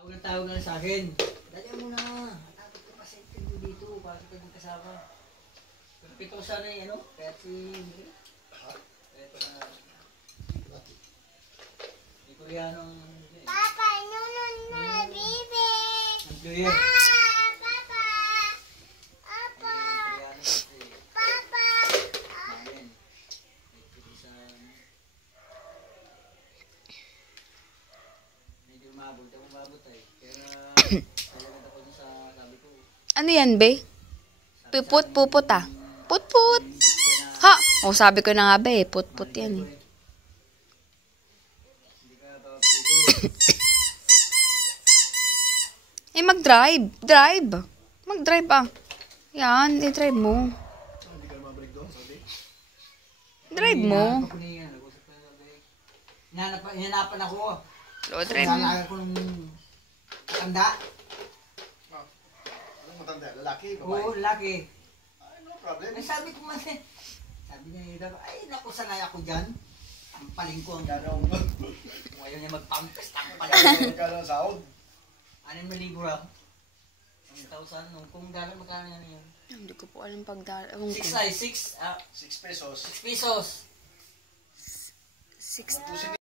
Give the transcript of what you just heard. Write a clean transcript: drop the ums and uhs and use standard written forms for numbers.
Tawag na sa akin. Dali mo na. Tapos ka pa sa interview dito. Bakit ka din kasama? Pero pito sana yung ano? Kaya si... Kaya ito na... May Koreanong... Papa, no, baby. Employer. Papa. Papa. Papa. Medyo umabot ay. Kaya talagang ako dun sa sabi ko. Ano yan, be? Puput ah. Put. Ha! O, sabi ko na nga, be. Put yan eh. Hindi ka pa pwede. Eh, mag-drive. Mag-drive ah. Yan, i-drive mo. Hindi ka mabalik doon, sabi? Drive mo. Hinanapan ako. Slow drive mo. Nalaga ko ng matanda. Anong matanda? Lalaki? Babae? Oo, laki. Ay, no problem. Ay, sabi ko man, sabi niya, ay, naku, sanay ako dyan. Tampaling ko ang Kano kung ayaw niya magpampes, tampaling ko. ang sahod? 6,000 raw. 6,000 nung kung gano'n magkano yan yun. Hindi ko po alam pagdala. 6 6 pesos. 6 pesos. 6